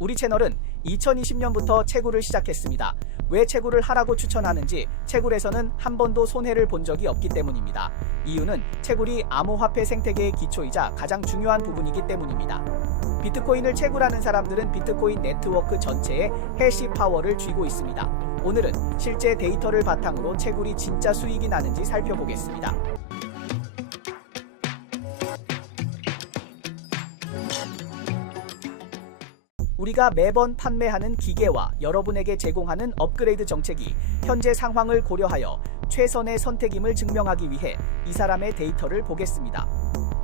우리 채널은 2020년부터 채굴을 시작했습니다. 왜 채굴을 하라고 추천하는지 채굴에서는 한 번도 손해를 본 적이 없기 때문입니다. 이유는 채굴이 암호화폐 생태계의 기초이자 가장 중요한 부분이기 때문입니다. 비트코인을 채굴하는 사람들은 비트코인 네트워크 전체의 해시 파워를 쥐고 있습니다. 오늘은 실제 데이터를 바탕으로 채굴이 진짜 수익이 나는지 살펴보겠습니다. 우리가 매번 판매하는 기계와 여러분에게 제공하는 업그레이드 정책이 현재 상황을 고려하여 최선의 선택임을 증명하기 위해 이 사람의 데이터를 보겠습니다.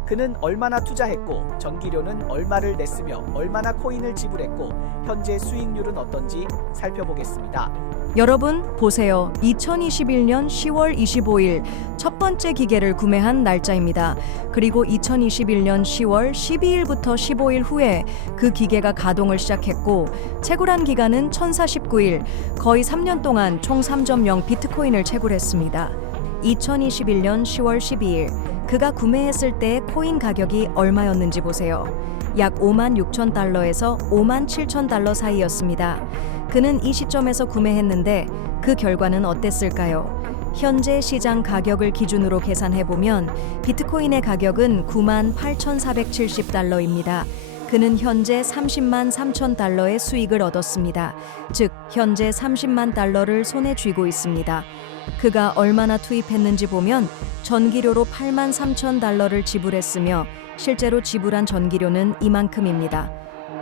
그는 얼마나 투자했고 전기료는 얼마를 냈으며 얼마나 코인을 지불했고 현재 수익률은 어떤지 살펴보겠습니다. 여러분 보세요. 2021년 10월 25일 첫 번째 기계를 구매한 날짜입니다. 그리고 2021년 10월 12일부터 15일 후에 그 기계가 가동을 시작했고 채굴한 기간은 1049일, 거의 3년 동안 총 3.0 비트코인을 채굴했습니다. 2021년 10월 12일 그가 구매했을 때 코인 가격이 얼마였는지 보세요. 약 5만 6천 달러에서 5만 7천 달러 사이였습니다. 그는 이 시점에서 구매했는데 그 결과는 어땠을까요? 현재 시장 가격을 기준으로 계산해 보면 비트코인의 가격은 9만 8,470달러입니다. 그는 현재 30만 3천 달러의 수익을 얻었습니다. 즉, 현재 30만 달러를 손에 쥐고 있습니다. 그가 얼마나 투입했는지 보면 전기료로 8만 3천 달러를 지불했으며 실제로 지불한 전기료는 이만큼입니다.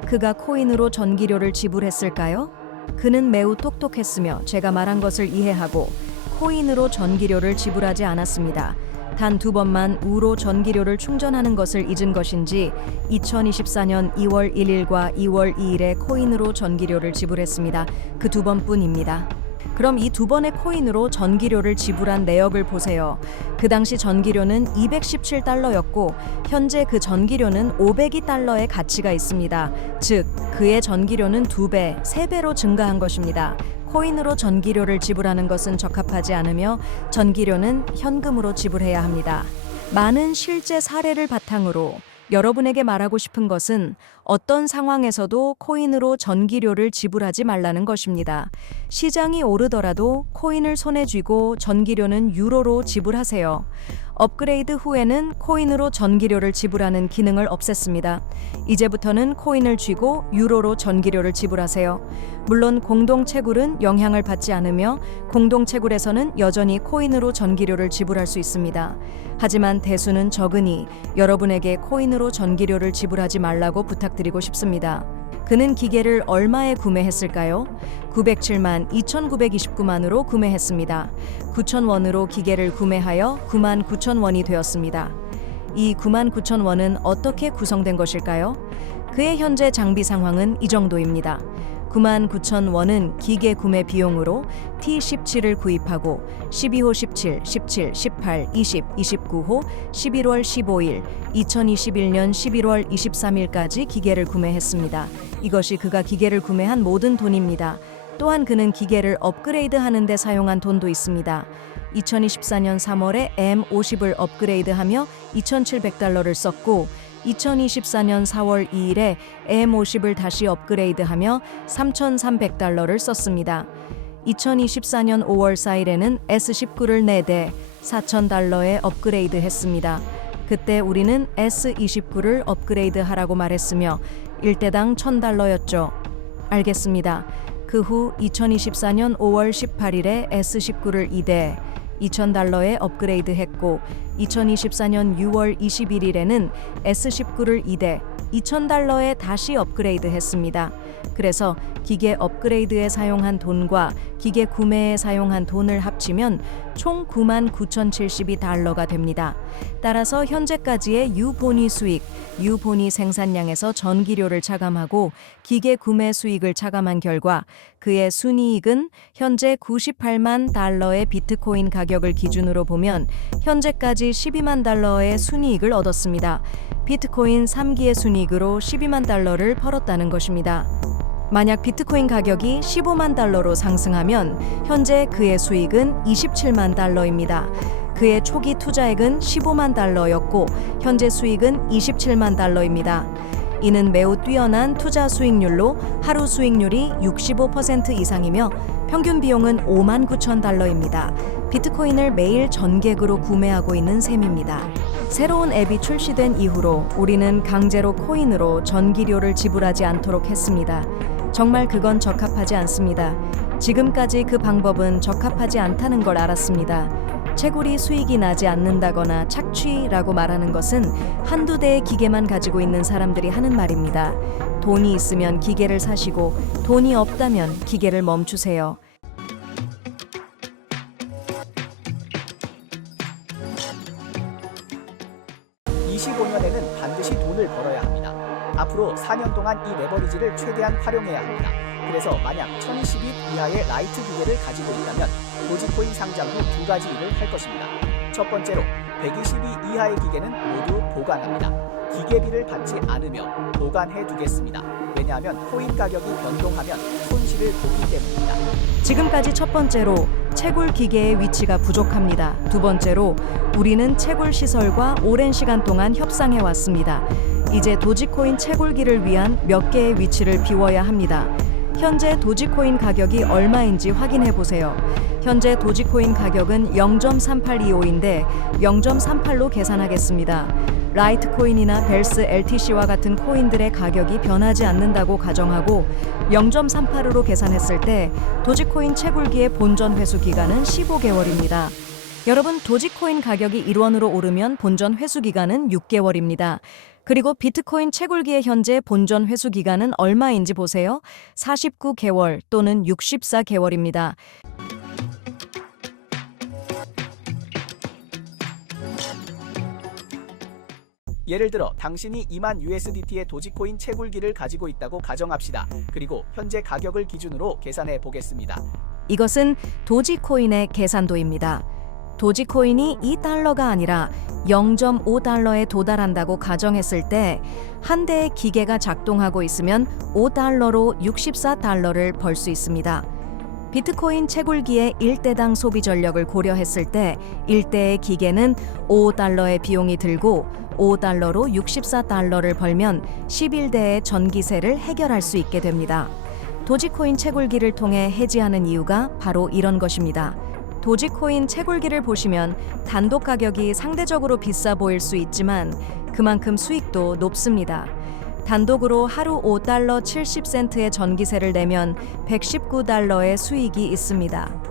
그가 코인으로 전기료를 지불했을까요? 그는 매우 똑똑했으며 제가 말한 것을 이해하고 코인으로 전기료를 지불하지 않았습니다. 단 두 번만 우로 전기료를 충전하는 것을 잊은 것인지 2024년 2월 1일과 2월 2일에 코인으로 전기료를 지불했습니다. 그 두 번뿐입니다. 그럼 이 두 번의 코인으로 전기료를 지불한 내역을 보세요. 그 당시 전기료는 217달러였고 현재 그 전기료는 502달러의 가치가 있습니다. 즉, 그의 전기료는 두 배, 세 배로 증가한 것입니다. 코인으로 전기료를 지불하는 것은 적합하지 않으며 전기료는 현금으로 지불해야 합니다. 많은 실제 사례를 바탕으로 여러분에게 말하고 싶은 것은 어떤 상황에서도 코인으로 전기료를 지불하지 말라는 것입니다. 시장이 오르더라도 코인을 손에 쥐고 전기료는 유로로 지불하세요. 업그레이드 후에는 코인으로 전기료를 지불하는 기능을 없앴습니다. 이제부터는 코인을 쥐고 유로로 전기료를 지불하세요. 물론 공동 채굴은 영향을 받지 않으며 공동 채굴에서는 여전히 코인으로 전기료를 지불할 수 있습니다. 하지만 대수는 적으니 여러분에게 코인으로 전기료를 지불하지 말라고 부탁 드리고 싶습니다. 그는 기계를 얼마에 구매했을까요? 907만 2,929만으로 구매했습니다. 9천 원으로 기계를 구매하여 9만 9천 원이 되었습니다. 이 9만 9천 원은 어떻게 구성된 것일까요? 그의 현재 장비 상황은 이 정도입니다. 9만 9천 원은 기계 구매 비용으로 T17을 구입하고 12호 17, 17, 18, 20, 29호 11월 15일, 2021년 11월 23일까지 기계를 구매했습니다. 이것이 그가 기계를 구매한 모든 돈입니다. 또한 그는 기계를 업그레이드 하는 데 사용한 돈도 있습니다. 2024년 3월에 M50을 업그레이드하며 2,700달러를 썼고 2024년 4월 2일에 M50을 다시 업그레이드하며 3,300달러를 썼습니다. 2024년 5월 4일에는 S19를 4대 4,000달러에 업그레이드 했습니다. 그때 우리는 S29를 업그레이드 하라고 말했으며 1대당 1,000달러였죠. 알겠습니다. 그 후 2024년 5월 18일에 S19를 2대 2,000달러에 업그레이드 했고 2024년 6월 21일에는 S19를 2대 2,000달러에 다시 업그레이드 했습니다. 그래서 기계 업그레이드에 사용한 돈과 기계 구매에 사용한 돈을 합치면 총 9만 9,072 달러가 됩니다. 따라서 현재까지의 유보니 수익, 유보니 생산량에서 전기료를 차감하고 기계 구매 수익을 차감한 결과 그의 순이익은 현재 98만 달러의 비트코인 가격을 기준으로 보면 현재까지 12만 달러의 순이익을 얻었습니다. 비트코인 3기의 순이익으로 12만 달러를 벌었다는 것입니다. 만약 비트코인 가격이 15만 달러로 상승하면 현재 그의 수익은 27만 달러입니다. 그의 초기 투자액은 15만 달러였고 현재 수익은 27만 달러입니다. 이는 매우 뛰어난 투자 수익률로 하루 수익률이 65% 이상이며 평균 비용은 5만 9천 달러입니다. 비트코인을 매일 전객으로 구매하고 있는 셈입니다. 새로운 앱이 출시된 이후로 우리는 강제로 코인으로 전기료를 지불하지 않도록 했습니다. 정말 그건 적합하지 않습니다. 지금까지 그 방법은 적합하지 않다는 걸 알았습니다. 채굴이 수익이 나지 않는다거나 착취라고 말하는 것은 한두 대의 기계만 가지고 있는 사람들이 하는 말입니다. 돈이 있으면 기계를 사시고 돈이 없다면 기계를 멈추세요. 25년에는 반드시 돈을 벌어야 합니다. 앞으로 4년 동안 이 레버리지를 최대한 활용해야 합니다. 그래서 만약 1012 이하의 라이트 기계를 가지고 있다면 도지코인 상장 후 두 가지 일을 할 것입니다. 첫 번째로 122 이하의 기계는 모두 보관합니다. 기계비를 받지 않으며 보관해 두겠습니다. 왜냐하면 코인 가격이 변동하면 손실을 보기 때문입니다. 지금까지 첫 번째로 채굴 기계의 위치가 부족합니다. 두 번째로 우리는 채굴 시설과 오랜 시간 동안 협상해 왔습니다. 이제 도지코인 채굴기를 위한 몇 개의 위치를 비워야 합니다. 현재 도지코인 가격이 얼마인지 확인해 보세요. 현재 도지코인 가격은 0.3825인데 0.38로 계산하겠습니다. 라이트코인이나 벨스 LTC와 같은 코인들의 가격이 변하지 않는다고 가정하고 0.38으로 계산했을 때 도지코인 채굴기의 본전 회수 기간은 15개월입니다. 여러분 도지코인 가격이 1원으로 오르면 본전 회수 기간은 6개월입니다. 그리고 비트코인 채굴기의 현재 본전 회수 기간은 얼마인지 보세요. 49개월 또는 64개월입니다. 예를 들어 당신이 2만 USDT의 도지코인 채굴기를 가지고 있다고 가정합시다. 그리고 현재 가격을 기준으로 계산해 보겠습니다. 이것은 도지코인의 계산도입니다. 도지코인이 2달러가 아니라 0.5달러에 도달한다고 가정했을 때 한 대의 기계가 작동하고 있으면 5달러로 64달러를 벌 수 있습니다. 비트코인 채굴기의 1대당 소비 전력을 고려했을 때 1대의 기계는 5달러의 비용이 들고 5달러로 64달러를 벌면 11대의 전기세를 해결할 수 있게 됩니다. 도지코인 채굴기를 통해 해지하는 이유가 바로 이런 것입니다. 도지코인 채굴기를 보시면 단독 가격이 상대적으로 비싸 보일 수 있지만 그만큼 수익도 높습니다. 단독으로 하루 5달러 70센트의 전기세를 내면 119달러의 수익이 있습니다.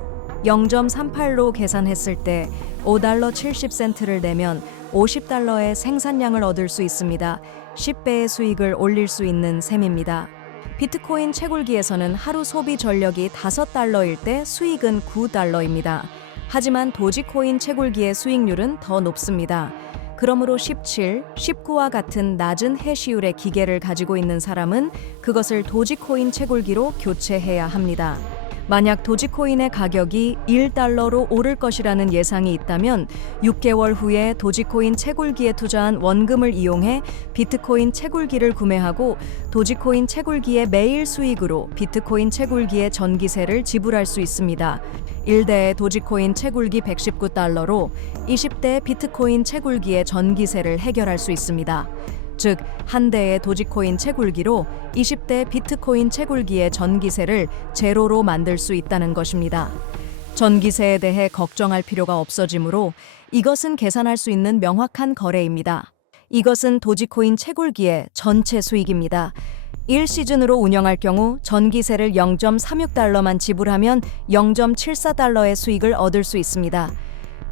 0.38로 계산했을 때 5달러 70센트를 내면 50달러의 생산량을 얻을 수 있습니다. 10배의 수익을 올릴 수 있는 셈입니다. 비트코인 채굴기에서는 하루 소비 전력이 5달러일 때 수익은 9달러입니다. 하지만 도지코인 채굴기의 수익률은 더 높습니다. 그러므로 17, 19와 같은 낮은 해시율의 기계를 가지고 있는 사람은 그것을 도지코인 채굴기로 교체해야 합니다. 만약 도지코인의 가격이 1달러로 오를 것이라는 예상이 있다면 6개월 후에 도지코인 채굴기에 투자한 원금을 이용해 비트코인 채굴기를 구매하고 도지코인 채굴기의 매일 수익으로 비트코인 채굴기의 전기세를 지불할 수 있습니다. 1대의 도지코인 채굴기 119달러로 20대 비트코인 채굴기의 전기세를 해결할 수 있습니다. 즉, 한 대의 도지코인 채굴기로 20대 비트코인 채굴기의 전기세를 제로로 만들 수 있다는 것입니다. 전기세에 대해 걱정할 필요가 없어지므로 이것은 계산할 수 있는 명확한 거래입니다. 이것은 도지코인 채굴기의 전체 수익입니다. 1시즌으로 운영할 경우 전기세를 0.36달러만 지불하면 0.74달러의 수익을 얻을 수 있습니다.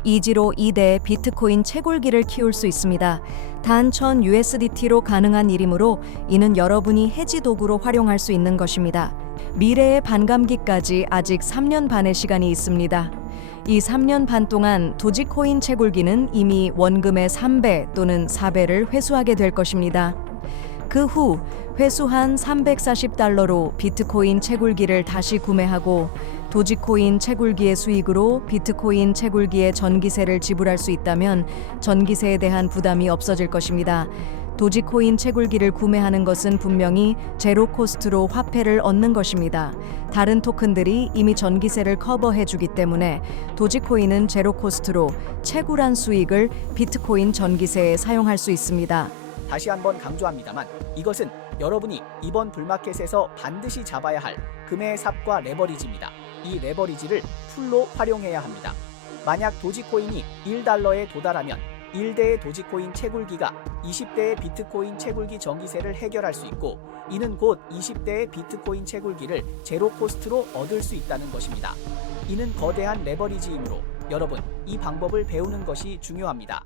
이지로 2대 비트코인 채굴기를 키울 수 있습니다. 단 1000 USDT로 가능한 일이므로 이는 여러분이 해지 도구로 활용할 수 있는 것입니다. 미래의 반감기까지 아직 3년 반의 시간이 있습니다. 이 3년 반 동안 도지코인 채굴기는 이미 원금의 3배 또는 4배를 회수하게 될 것입니다. 그 후 회수한 340달러로 비트코인 채굴기를 다시 구매하고 도지코인 채굴기의 수익으로 비트코인 채굴기의 전기세를 지불할 수 있다면 전기세에 대한 부담이 없어질 것입니다. 도지코인 채굴기를 구매하는 것은 분명히 제로 코스트로 화폐를 얻는 것입니다. 다른 토큰들이 이미 전기세를 커버해 주기 때문에 도지코인은 제로 코스트로 채굴한 수익을 비트코인 전기세에 사용할 수 있습니다. 다시 한번 강조합니다만 이것은 여러분이 이번 불마켓에서 반드시 잡아야 할 금의 삽과 레버리지입니다. 이 레버리지를 풀로 활용해야 합니다. 만약 도지코인이 1달러에 도달하면 1대의 도지코인 채굴기가 20대의 비트코인 채굴기 전기세를 해결할 수 있고 이는 곧 20대의 비트코인 채굴기를 제로 코스트로 얻을 수 있다는 것입니다. 이는 거대한 레버리지이므로 여러분 이 방법을 배우는 것이 중요합니다.